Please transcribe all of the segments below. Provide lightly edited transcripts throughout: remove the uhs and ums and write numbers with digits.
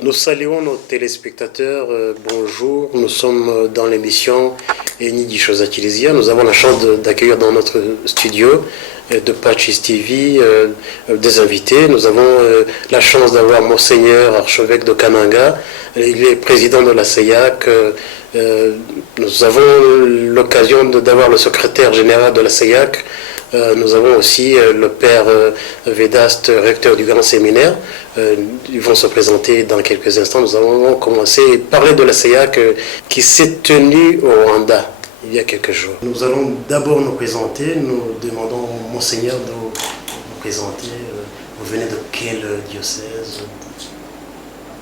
Nous saluons nos téléspectateurs, bonjour, nous sommes dans l'émission Eni di Choses Atilesia. Nous avons la chance d'accueillir dans notre studio de Patchis TV des invités. Nous avons la chance d'avoir Monseigneur Archevêque de Kananga, il est président de la CEIAC. Nous avons l'occasion d'avoir le secrétaire général de la CEIAC. Nous avons aussi le père Vedaste, recteur du grand séminaire. Ils vont se présenter dans quelques instants. Nous allons commencer à parler de la CEIAC qui s'est tenue au Rwanda il y a quelques jours. Nous allons d'abord nous présenter. Nous demandons au Monseigneur de vous présenter. Vous venez de quel diocèse?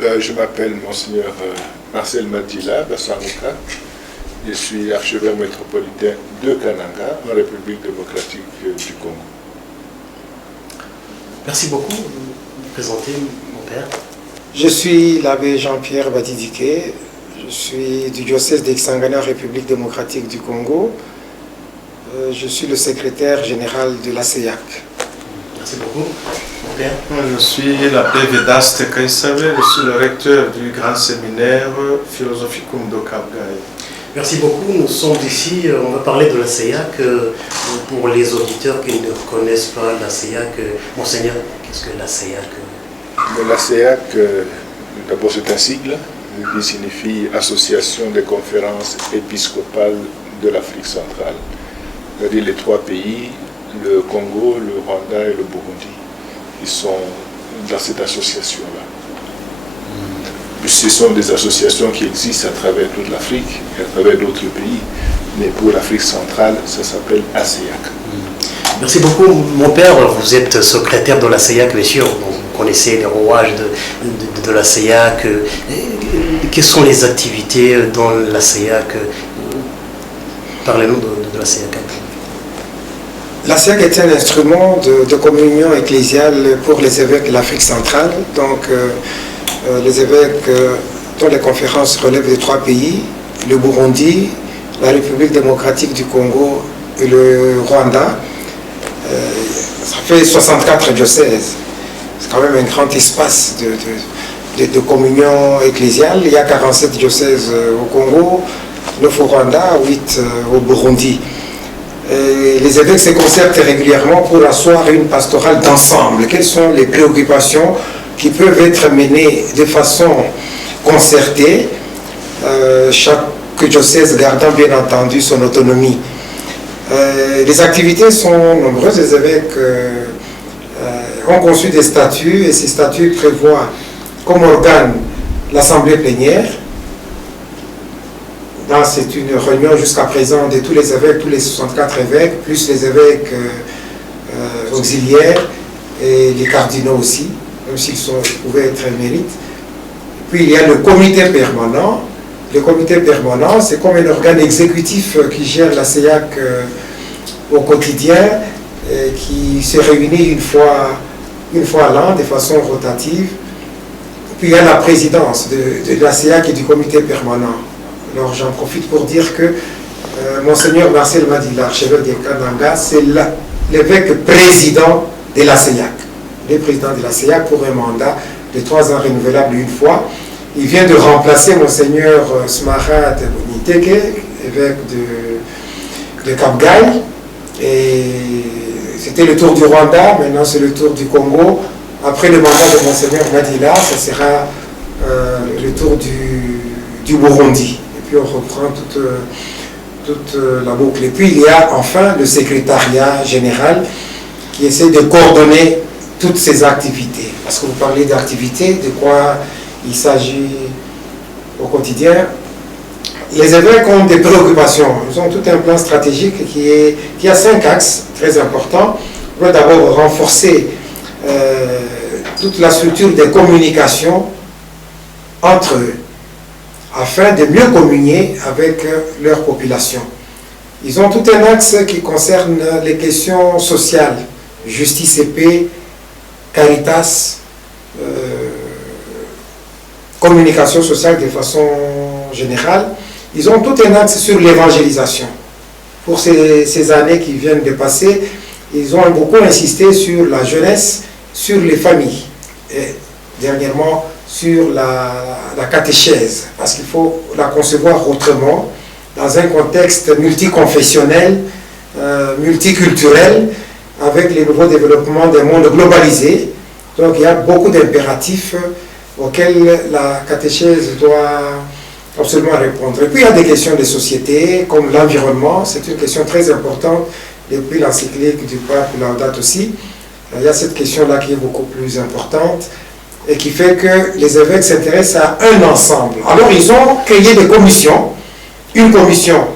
Je m'appelle Monseigneur Marcel Madila Bassarouka. Je suis archevêque métropolitain de Kananga, en République démocratique du Congo. Merci beaucoup. Vous présentez, mon père. Je suis l'abbé Jean-Pierre Badidike. Je suis du diocèse d'Exangana, République démocratique du Congo. Je suis le secrétaire général de la CEIAC. Merci beaucoup. Mon père. Je suis l'abbé Vedaste Kaisabe. Je suis le recteur du grand séminaire Philosophicum de Kabgaï. Merci beaucoup. Nous sommes ici, on va parler de la CEIAC. Pour les auditeurs qui ne connaissent pas la CEIAC, Monseigneur, qu'est-ce que la CEIAC? La CEIAC, d'abord c'est un sigle qui signifie Association des conférences épiscopales de l'Afrique centrale. C'est-à-dire les trois pays, le Congo, le Rwanda et le Burundi, qui sont dans cette association-là. Ce sont des associations qui existent à travers toute l'Afrique et à travers d'autres pays. Mais pour l'Afrique centrale, ça s'appelle ACEIAC. Merci beaucoup. Mon père, vous êtes secrétaire de la CEIAC, bien sûr. Vous connaissez les rouages de la CEIAC. Quelles sont les activités dans la CEIAC? Parlez-nous de la CEIAC. La CEIAC est un instrument de communion ecclésiale pour les évêques de l'Afrique centrale. Donc, les évêques dont les conférences relèvent des trois pays, le Burundi, la République démocratique du Congo et le Rwanda. Ça fait 64 diocèses. C'est quand même un grand espace de communion ecclésiale. Il y a 47 diocèses au Congo, 9 au Rwanda, 8 au Burundi. Les évêques se concertent régulièrement pour asseoir une pastorale d'ensemble. Quelles sont les préoccupations qui peuvent être menées de façon concertée, chaque diocèse gardant bien entendu son autonomie. Les activités sont nombreuses. Les évêques ont conçu des statuts et ces statuts prévoient comme organe l'assemblée plénière. C'est une réunion jusqu'à présent de tous les évêques, tous les 64 évêques, plus les évêques auxiliaires et les cardinaux aussi, même s'ils pouvaient être émérites. Puis il y a le comité permanent. Le comité permanent, c'est comme un organe exécutif qui gère la CEIAC au quotidien, qui se réunit une fois à l'an de façon rotative. Puis il y a la présidence de la CEIAC et du comité permanent. Alors j'en profite pour dire que Monseigneur Marcel Madila, archevêque de Kananga, c'est l'évêque président de la CEIAC. Le président de la CEIAC pour un mandat de 3 ans renouvelable une fois. Il vient de remplacer Monseigneur Smarad Boniteke, évêque de Kabgaï. Et c'était le tour du Rwanda, maintenant c'est le tour du Congo. Après le mandat de Monseigneur Madila, ça sera le tour du Burundi. Et puis on reprend toute la boucle. Et puis il y a enfin le secrétariat général qui essaie de coordonner toutes ces activités. Parce que vous parlez d'activités, de quoi il s'agit au quotidien. Les évêques ont des préoccupations. Ils ont tout un plan stratégique qui a 5 axes très importants. On veut d'abord renforcer toute la structure des communications entre eux, afin de mieux communier avec leur population. Ils ont tout un axe qui concerne les questions sociales, justice et paix, Caritas, communication sociale de façon générale. Ils ont tout un axe sur l'évangélisation. Pour ces années qui viennent de passer, ils ont beaucoup insisté sur la jeunesse, sur les familles. Et dernièrement, sur la catéchèse, parce qu'il faut la concevoir autrement, dans un contexte multiconfessionnel, multiculturel, avec les nouveaux développements des mondes globalisés. Donc il y a beaucoup d'impératifs auxquels la catéchèse doit absolument répondre. Et puis il y a des questions de société, comme l'environnement, c'est une question très importante depuis l'encyclique du pape Laudato aussi. Il y a cette question-là qui est beaucoup plus importante et qui fait que les évêques s'intéressent à un ensemble. Alors ils ont créé des commissions, une commission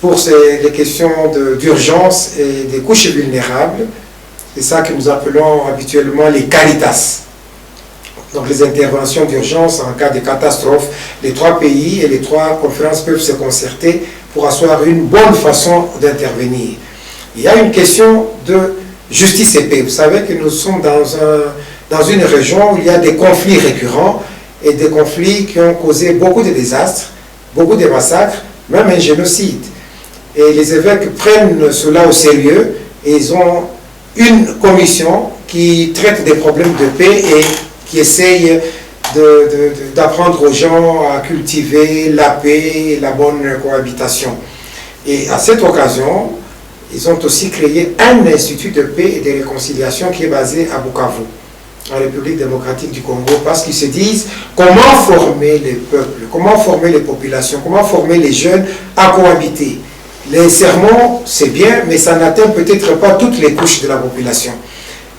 pour les questions d'urgence et des couches vulnérables. C'est ça que nous appelons habituellement les caritas. Donc les interventions d'urgence en cas de catastrophe, les 3 pays et les 3 conférences peuvent se concerter pour asseoir une bonne façon d'intervenir. Il y a une question de justice et paix. Vous savez que nous sommes dans une région où il y a des conflits récurrents et des conflits qui ont causé beaucoup de désastres, beaucoup de massacres, même un génocide. Et les évêques prennent cela au sérieux et ils ont une commission qui traite des problèmes de paix et qui essaye d'apprendre aux gens à cultiver la paix et la bonne cohabitation. Et à cette occasion, ils ont aussi créé un institut de paix et de réconciliation qui est basé à Bukavu, en République démocratique du Congo, parce qu'ils se disent comment former les peuples, comment former les populations, comment former les jeunes à cohabiter. Les sermons, c'est bien, mais ça n'atteint peut-être pas toutes les couches de la population.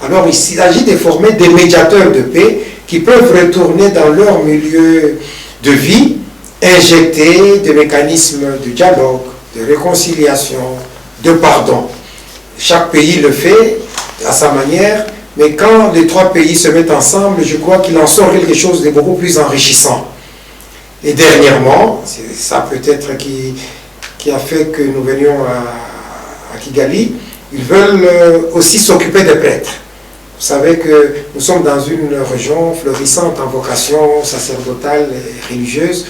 Alors il s'agit de former des médiateurs de paix qui peuvent retourner dans leur milieu de vie, injecter des mécanismes de dialogue, de réconciliation, de pardon. Chaque pays le fait à sa manière, mais quand les 3 pays se mettent ensemble, je crois qu'il en sort quelque chose de beaucoup plus enrichissant. Et dernièrement, c'est ça peut-être qui a fait que nous venions à Kigali, ils veulent aussi s'occuper des prêtres. Vous savez que nous sommes dans une région florissante en vocation sacerdotale et religieuse,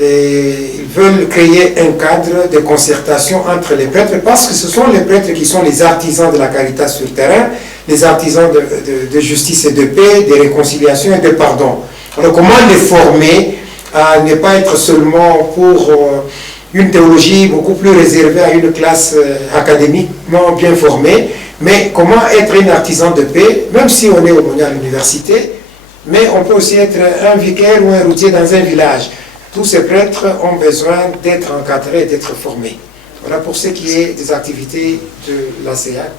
et ils veulent créer un cadre de concertation entre les prêtres, parce que ce sont les prêtres qui sont les artisans de la caritas sur terrain, les artisans de justice et de paix, de réconciliation et de pardon. Alors comment les former à ne pas être seulement pour une théologie beaucoup plus réservée à une classe académiquement bien formée, mais comment être un artisan de paix, même si on est aumônier à l'université, mais on peut aussi être un vicaire ou un routier dans un village. Tous ces prêtres ont besoin d'être encadrés et d'être formés. Voilà pour ce qui est des activités de la CEAC.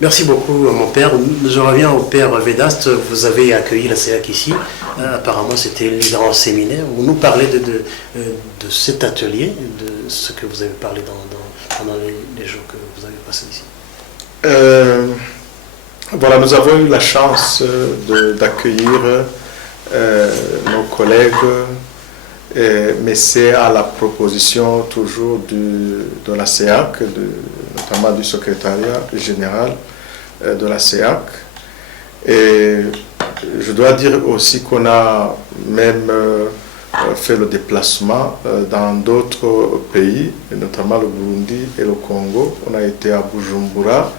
Merci beaucoup, mon père. Je reviens au père Vedaste. Vous avez accueilli la CEAC ici. Apparemment, c'était le grand séminaire. Vous nous parlez de cet atelier, de ce que vous avez parlé pendant les jours que vous avez passés ici. Voilà, nous avons eu la chance d'accueillir nos collègues, mais c'est à la proposition toujours de la CEAC, notamment du secrétariat général de la CEAC. Et je dois dire aussi qu'on a même fait le déplacement dans d'autres pays, notamment le Burundi et le Congo. On a été à Bujumbura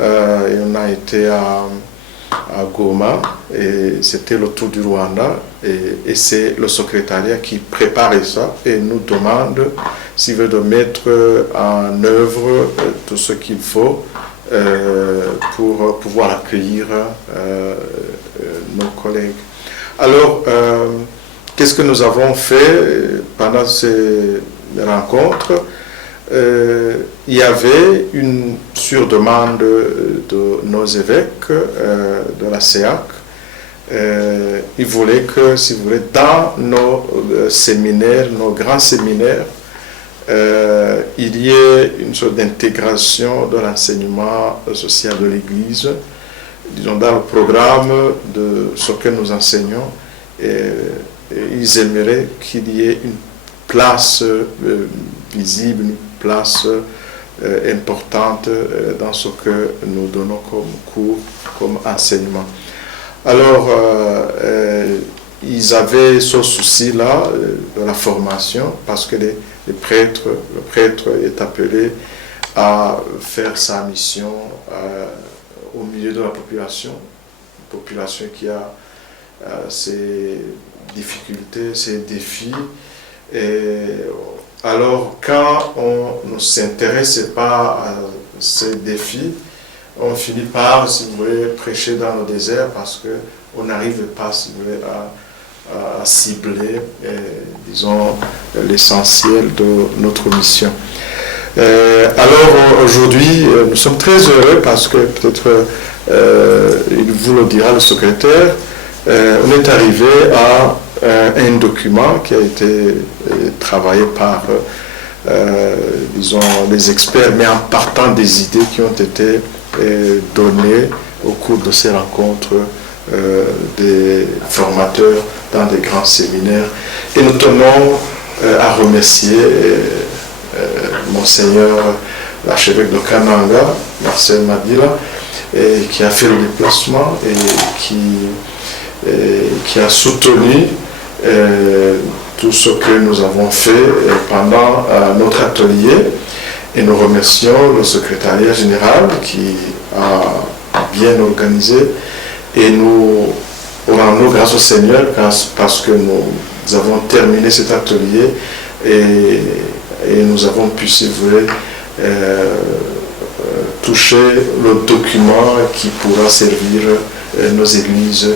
et on a été à Goma, et c'était le tour du Rwanda, et c'est le secrétariat qui préparait ça et nous demande s'il veut de mettre en œuvre tout ce qu'il faut pour pouvoir accueillir nos collègues. Alors, qu'est-ce que nous avons fait pendant ces rencontres? Il y avait sur demande de nos évêques de la CEAC, ils voulaient que, si vous voulez, dans nos séminaires, nos grands séminaires, il y ait une sorte d'intégration de l'enseignement social de l'Église, disons dans le programme de ce que nous enseignons, et ils aimeraient qu'il y ait une place visible, une place importante dans ce que nous donnons comme cours, comme enseignement. Alors, ils avaient ce souci-là de la formation, parce que le prêtre est appelé à faire sa mission au milieu de la population, une population qui a ces difficultés, ces défis. Et alors, quand on ne s'intéresse pas à ces défis, on finit par, si vous voulez, prêcher dans le désert parce qu'on n'arrive pas, si vous voulez, à cibler, disons, l'essentiel de notre mission. Alors aujourd'hui, nous sommes très heureux parce que peut-être il vous le dira le secrétaire, on est arrivé à un document qui a été travaillé par, disons, les experts, mais en partant des idées qui ont été données au cours de ces rencontres des formateurs dans des grands séminaires. Et nous tenons à remercier Monseigneur l'archevêque de Kananga, Marcel Madila, qui a fait le déplacement et qui a soutenu tout ce que nous avons fait pendant notre atelier. Et nous remercions le secrétariat général qui a bien organisé. Et nous rendons grâce au Seigneur parce que nous avons terminé cet atelier et nous avons pu, si vous voulez, toucher le document qui pourra servir nos églises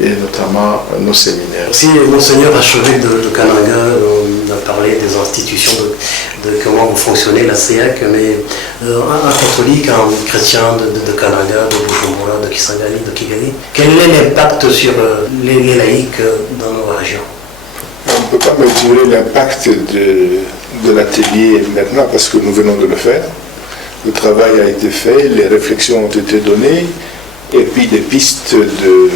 et notamment nos séminaires. Aussi, Monseigneur archevêque de Kananga, on a parlé des institutions, de comment vous fonctionnez, la SEAC, mais un catholique, un chrétien de Kananga, de Bujumbura, de Kisangani, de Kigali, quel est l'impact sur les laïcs dans nos régions? On ne peut pas mesurer l'impact de l'atelier maintenant parce que nous venons de le faire. Le travail a été fait, les réflexions ont été données, et puis des pistes de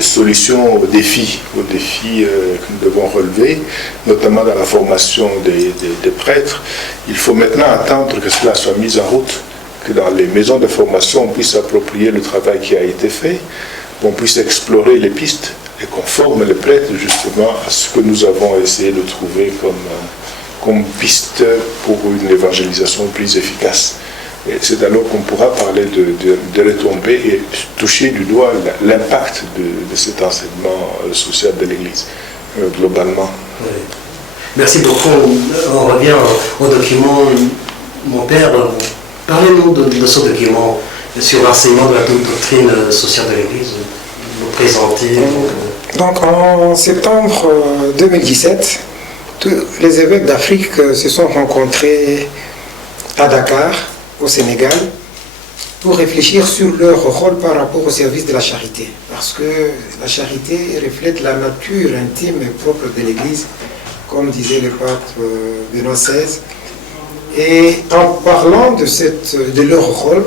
solutions aux défis que nous devons relever, notamment dans la formation des prêtres. Il faut maintenant attendre que cela soit mis en route, que dans les maisons de formation, on puisse s'approprier le travail qui a été fait, qu'on puisse explorer les pistes et qu'on forme les prêtres justement à ce que nous avons essayé de trouver comme piste pour une évangélisation plus efficace. Et c'est alors qu'on pourra parler de retombées et toucher du doigt l'impact de cet enseignement social de l'Église, globalement. Oui. Merci beaucoup. On revient au document. Mon père, parlez-nous de ce document sur l'enseignement de la doctrine sociale de l'Église. Vous présentez. Donc en septembre 2017, tous les évêques d'Afrique se sont rencontrés à Dakar, au Sénégal, pour réfléchir sur leur rôle par rapport au service de la charité. Parce que la charité reflète la nature intime et propre de l'Église, comme disait le pape Benoît XVI. Et en parlant de leur rôle,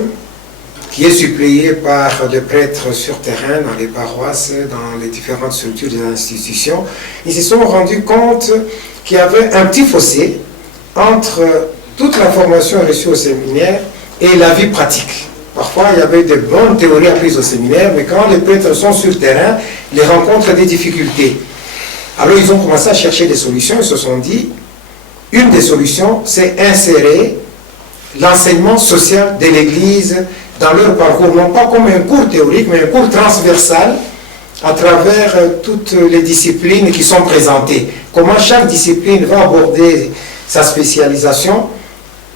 qui est suppléé par des prêtres sur terrain, dans les paroisses, dans les différentes structures des institutions, ils se sont rendus compte qu'il y avait un petit fossé entre toute la formation reçue au séminaire et la vie pratique. Parfois, il y avait de bonnes théories apprises au séminaire, mais quand les prêtres sont sur le terrain, ils rencontrent des difficultés. Alors, ils ont commencé à chercher des solutions. Ils se sont dit, une des solutions, c'est insérer l'enseignement social de l'Église dans leur parcours, non pas comme un cours théorique, mais un cours transversal à travers toutes les disciplines qui sont présentées. Comment chaque discipline va aborder sa spécialisation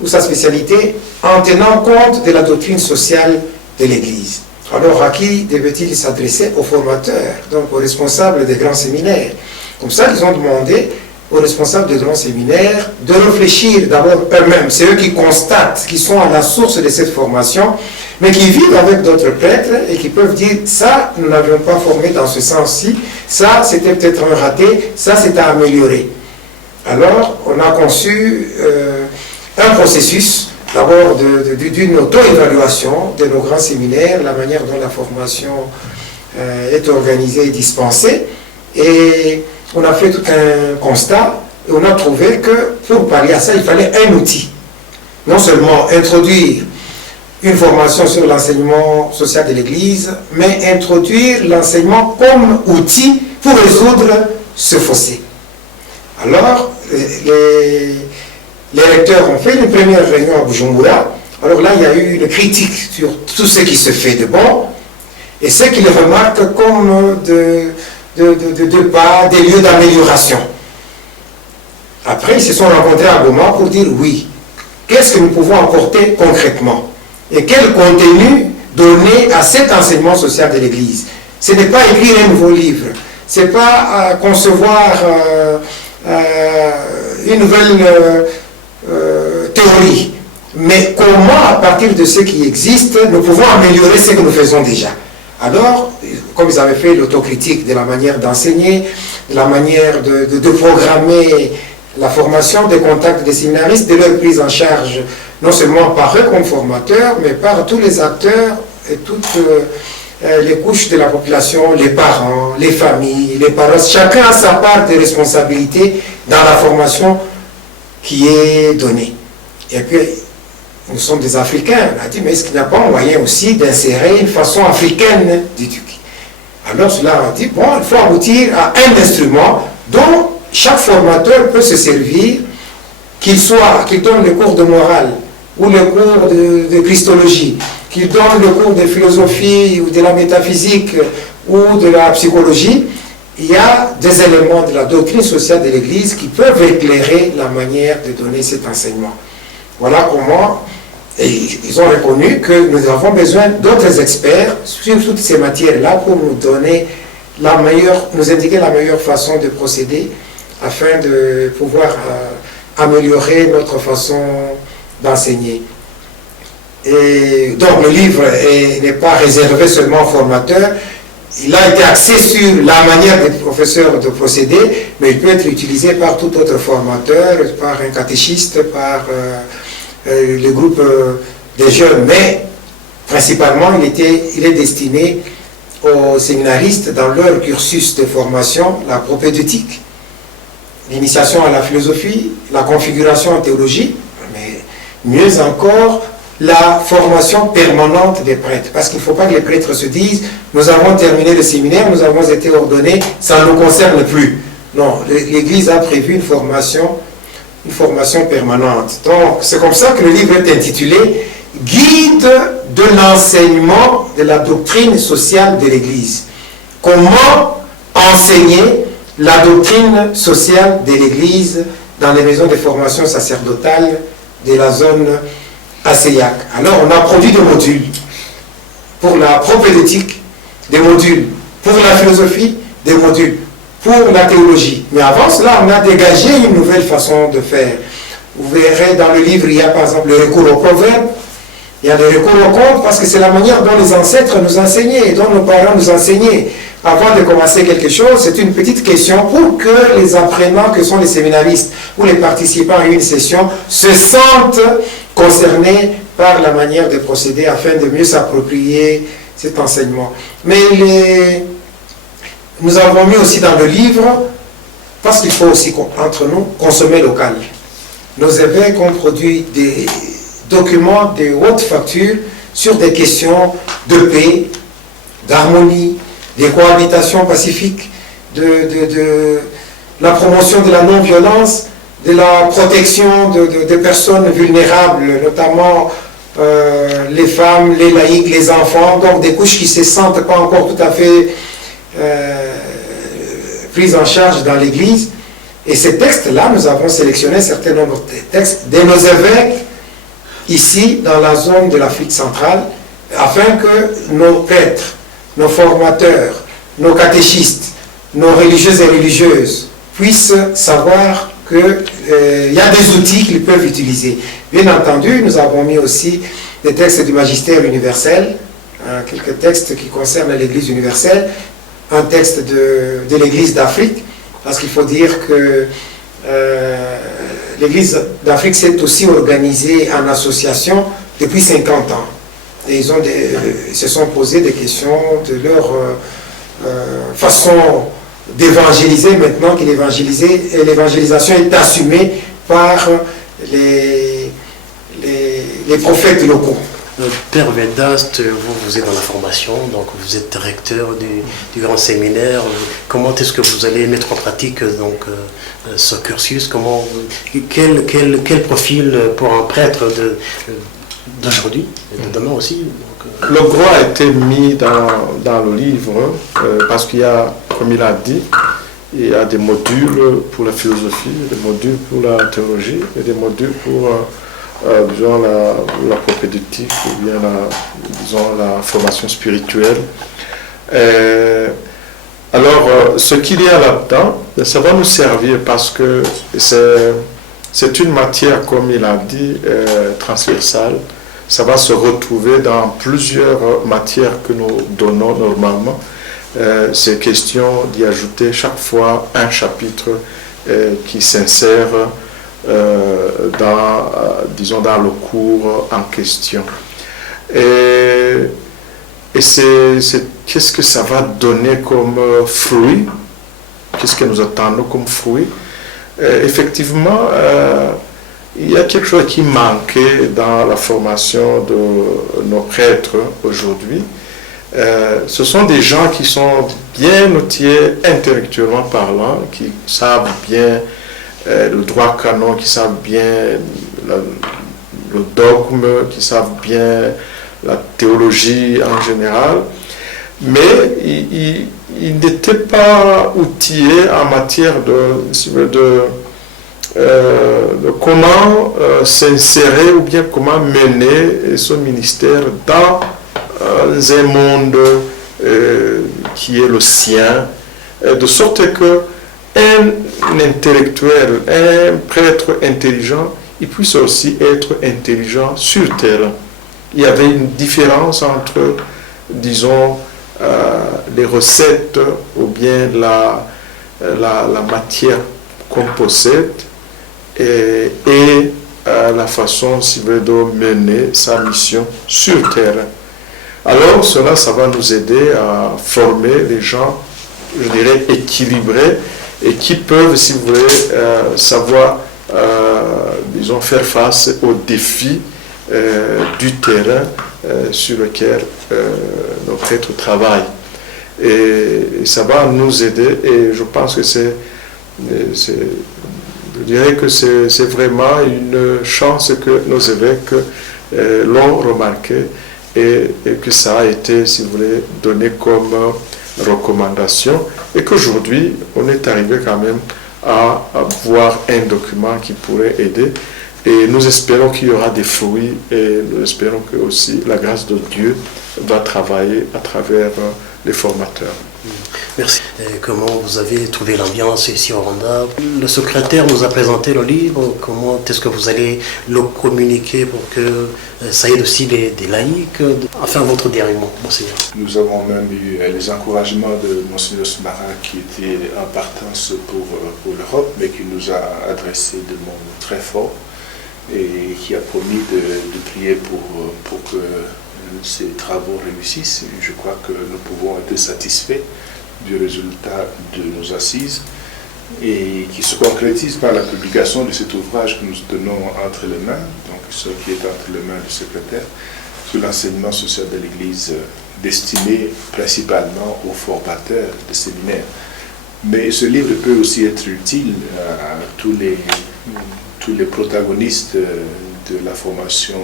ou sa spécialité en tenant compte de la doctrine sociale de l'Église. Alors à qui devait-il s'adresser? Aux formateurs, donc aux responsables des grands séminaires. Comme ça, ils ont demandé aux responsables des grands séminaires de réfléchir d'abord eux-mêmes. C'est eux qui constatent, qui sont à la source de cette formation, mais qui vivent avec d'autres prêtres et qui peuvent dire, ça, nous n'avions pas formé dans ce sens-ci, ça, c'était peut-être un raté, ça, c'est à améliorer. Alors, on a conçu un processus, d'abord d'une auto-évaluation de nos grands séminaires, la manière dont la formation est organisée et dispensée. Et on a fait tout un constat et on a trouvé que pour pallier à ça, il fallait un outil. Non seulement introduire une formation sur l'enseignement social de l'Église, mais introduire l'enseignement comme outil pour résoudre ce fossé. Alors, les recteurs ont fait une première réunion à Bujumbura. Alors là, il y a eu une critique sur tout ce qui se fait de bon. et ce qu'ils remarquent comme de pas des lieux d'amélioration. Après, ils se sont rencontrés à Goma pour dire oui, qu'est-ce que nous pouvons apporter concrètement et quel contenu donner à cet enseignement social de l'Église. Ce n'est pas écrire un nouveau livre, ce n'est pas concevoir une nouvelle théorie, mais comment, à partir de ce qui existe, nous pouvons améliorer ce que nous faisons déjà. Alors, comme ils avaient fait l'autocritique de la manière d'enseigner, de la manière de programmer la formation des contacts des séminaristes, de leur prise en charge, non seulement par eux comme formateurs, mais par tous les acteurs et toutes les couches de la population, les parents, les familles, les paroisses. Chacun a sa part de responsabilité dans la formation qui est donnée. Et puis, nous sommes des Africains. On a dit, mais est-ce qu'il n'y a pas un moyen aussi d'insérer une façon africaine d'éduquer? Alors cela a dit, bon, il faut aboutir à un instrument dont chaque formateur peut se servir, qu'il donne le cours de morale, ou le cours de christologie, qu'il donne le cours de philosophie, ou de la métaphysique, ou de la psychologie. Il y a des éléments de la doctrine sociale de l'Église qui peuvent éclairer la manière de donner cet enseignement. Voilà comment, et ils ont reconnu que nous avons besoin d'autres experts sur toutes ces matières-là pour nous donner nous indiquer la meilleure façon de procéder afin de pouvoir améliorer notre façon d'enseigner. Et donc le livre n'est pas réservé seulement aux formateurs, il a été axé sur la manière des professeurs de procéder, mais il peut être utilisé par tout autre formateur, par un catéchiste, par le groupe des jeunes, mais principalement il est destiné aux séminaristes dans leur cursus de formation, la propédeutique, l'initiation à la philosophie, la configuration en théologie, mais mieux encore, la formation permanente des prêtres. Parce qu'il ne faut pas que les prêtres se disent, nous avons terminé le séminaire, nous avons été ordonnés, ça ne nous concerne plus. Non, l'Église a prévu une formation permanente. Donc, c'est comme ça que le livre est intitulé « Guide de l'enseignement de la doctrine sociale de l'Église ». Comment enseigner la doctrine sociale de l'Église dans les maisons de formation sacerdotale de la zone ASEAC. Alors, on a produit des modules pour la propédeutique, des modules pour la philosophie, des modules pour la théologie. Mais avant cela, on a dégagé une nouvelle façon de faire. Vous verrez dans le livre, il y a par exemple le recours au proverbe, il y a le recours au conte, parce que c'est la manière dont les ancêtres nous enseignaient, dont nos parents nous enseignaient. Avant de commencer quelque chose, c'est une petite question pour que les apprenants, que sont les séminaristes ou les participants à une session, se sentent concernés par la manière de procéder afin de mieux s'approprier cet enseignement. Mais nous avons mis aussi dans le livre, parce qu'il faut aussi, entre nous, consommer local. Nos évêques ont produit des documents de haute facture sur des questions de paix, d'harmonie, de cohabitation pacifique, de la promotion de la non-violence, de la protection de personnes vulnérables, notamment les femmes, les laïcs, les enfants, donc des couches qui ne se sentent pas encore tout à fait prises en charge dans l'Église. Et ces textes-là, nous avons sélectionné un certain nombre de textes de nos évêques ici dans la zone de l'Afrique centrale, afin que nos prêtres, nos formateurs, nos catéchistes, nos religieuses et religieuses puissent savoir qu'il y a des outils qu'ils peuvent utiliser. Bien entendu, nous avons mis aussi des textes du magistère universel, quelques textes qui concernent l'Église universelle, un texte de l'Église d'Afrique, parce qu'il faut dire que l'Église d'Afrique s'est aussi organisée en association depuis 50 ans. Et ils se sont posé des questions de leur façon d'évangéliser maintenant que l'évangélisation est assumée par les prophètes locaux. Père Vedaste, vous êtes dans la formation, donc vous êtes recteur du grand séminaire. Comment est-ce que vous allez mettre en pratique donc, ce cursus? Quel profil pour un prêtre d'aujourd'hui, et de demain aussi, donc, Le gros a été mis dans le livre parce qu'il y a, comme il a dit, il y a des modules pour la philosophie, des modules pour la théologie et des modules pour disons, la propédeutique ou bien la formation spirituelle. Alors, ce qu'il y a là-dedans, ça va nous servir parce que c'est une matière, comme il a dit, transversale. Ça va se retrouver dans plusieurs matières que nous donnons normalement. C'est question d'y ajouter chaque fois un chapitre qui s'insère disons, dans le cours en question. Et qu'est-ce que ça va donner comme fruit? Qu'est-ce que nous attendons comme fruit? Effectivement, il y a quelque chose qui manquait dans la formation de nos prêtres aujourd'hui. Ce sont des gens qui sont bien outillés intellectuellement parlant, qui savent bien le droit canon, qui savent bien le dogme, qui savent bien la théologie en général, mais ils n'étaient pas outillés en matière de comment s'insérer ou bien comment mener ce ministère dans un monde qui est le sien, de sorte que un intellectuel, un prêtre intelligent, il puisse aussi être intelligent sur terre. Il y avait une différence entre, disons, les recettes ou bien la matière qu'on possède et la façon, si vous voulez, de mener sa mission sur terre. Alors, ça va nous aider à former les gens, je dirais, équilibrés et qui peuvent, si vous voulez, savoir, disons, faire face aux défis du terrain sur lequel nos prêtres travaillent. Et ça va nous aider et je pense que je dirais que c'est vraiment une chance que nos évêques l'ont remarqué et que ça a été, si vous voulez, donné comme recommandation et qu'aujourd'hui on est arrivé quand même à voir un document qui pourrait aider. Et nous espérons qu'il y aura des fruits et nous espérons que aussi la grâce de Dieu va travailler à travers les formateurs. Merci. Et comment vous avez trouvé l'ambiance ici au Rwanda? Le secrétaire nous a présenté le livre. Comment est-ce que vous allez le communiquer pour que ça aide aussi des laïcs? Enfin, votre dernier mot, Monseigneur. Nous avons même eu les encouragements de Monseigneur Smara qui était en partance pour l'Europe, mais qui nous a adressé de mots très forts et qui a promis de prier pour que ces travaux réussissent. Je crois que nous pouvons être satisfaits du résultat de nos assises et qui se concrétise par la publication de cet ouvrage que nous tenons entre les mains, donc ce qui est entre les mains du secrétaire, sur l'enseignement social de l'Église destiné principalement aux formateurs de séminaires. Mais ce livre peut aussi être utile à tous les protagonistes de la formation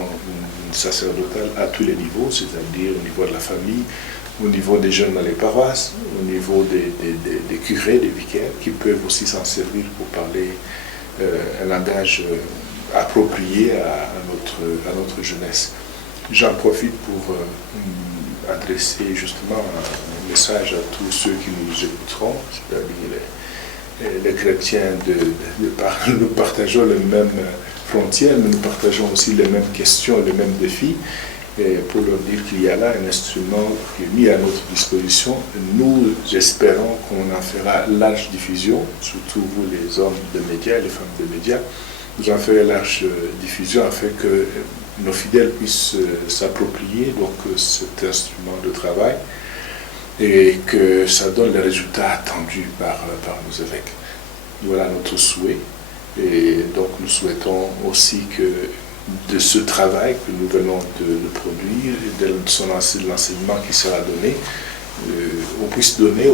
sacerdotale à tous les niveaux, c'est-à-dire au niveau de la famille, au niveau des jeunes dans les paroisses, au niveau des curés, des vicaires, qui peuvent aussi s'en servir pour parler un langage approprié à notre jeunesse. J'en profite pour adresser justement un message à tous ceux qui nous écouteront, c'est-à-dire les chrétiens, nous partageons les mêmes frontières, mais nous partageons aussi les mêmes questions, les mêmes défis, et pour leur dire qu'il y a là un instrument qui est mis à notre disposition. Nous espérons qu'on en fera large diffusion, surtout vous les hommes de médias, les femmes de médias, vous en ferez large diffusion afin que nos fidèles puissent s'approprier donc cet instrument de travail et que ça donne les résultats attendus par nos évêques. Voilà notre souhait. Et donc nous souhaitons aussi que de ce travail que nous venons de produire, de l'enseignement qui sera donné, on puisse donner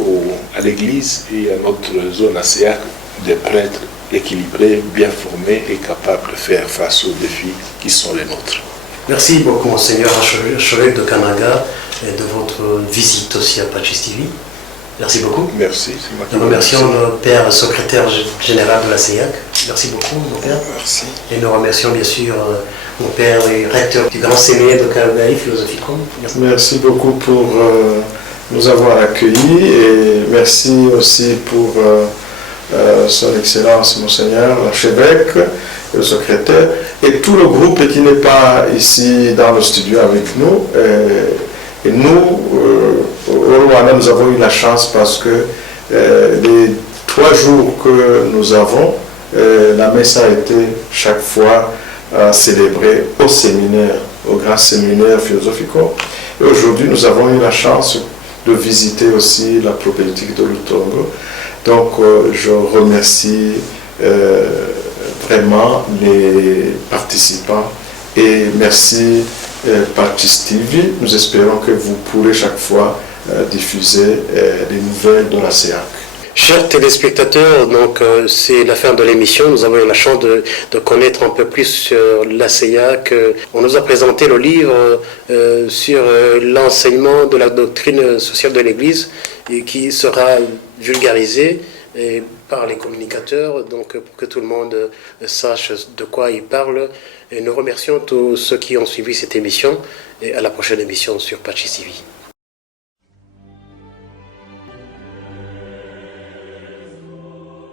à l'Église et à notre zone ACA des prêtres équilibrés, bien formés et capables de faire face aux défis qui sont les nôtres. Merci beaucoup, Monseigneur Archevêque de Kanaga, et de votre visite aussi à Patchis TV. Merci beaucoup. Merci. C'est moi qui Nous vous remercions remercie. le Père secrétaire général de la CEIAC. Merci beaucoup, mon Père. Merci. Et nous remercions bien sûr mon Père et recteur du Grand Séminaire de Calgary Philosophicum. Merci. Merci beaucoup pour nous avoir accueillis et merci aussi pour Son Excellence Monseigneur l'archevêque, le secrétaire et tout le groupe qui n'est pas ici dans le studio avec nous. Et nous, au Rwanda, nous avons eu la chance parce que les 3 jours que nous avons, la messe a été chaque fois célébrée au séminaire, au grand séminaire philosophico. Et aujourd'hui, nous avons eu la chance de visiter aussi la propédeutique de Lutongo. Donc, je remercie vraiment les participants et merci Patchis TV. Nous espérons que vous pourrez chaque fois diffuser les nouvelles de la CEIAC. Chers téléspectateurs, donc c'est la fin de l'émission. Nous avons eu la chance de connaître un peu plus sur la CEIAC. On nous a présenté le livre sur l'enseignement de la doctrine sociale de l'Église et qui sera vulgarisé par les communicateurs, donc pour que tout le monde sache de quoi il parle. Et nous remercions tous ceux qui ont suivi cette émission et à la prochaine émission sur Patchis TV.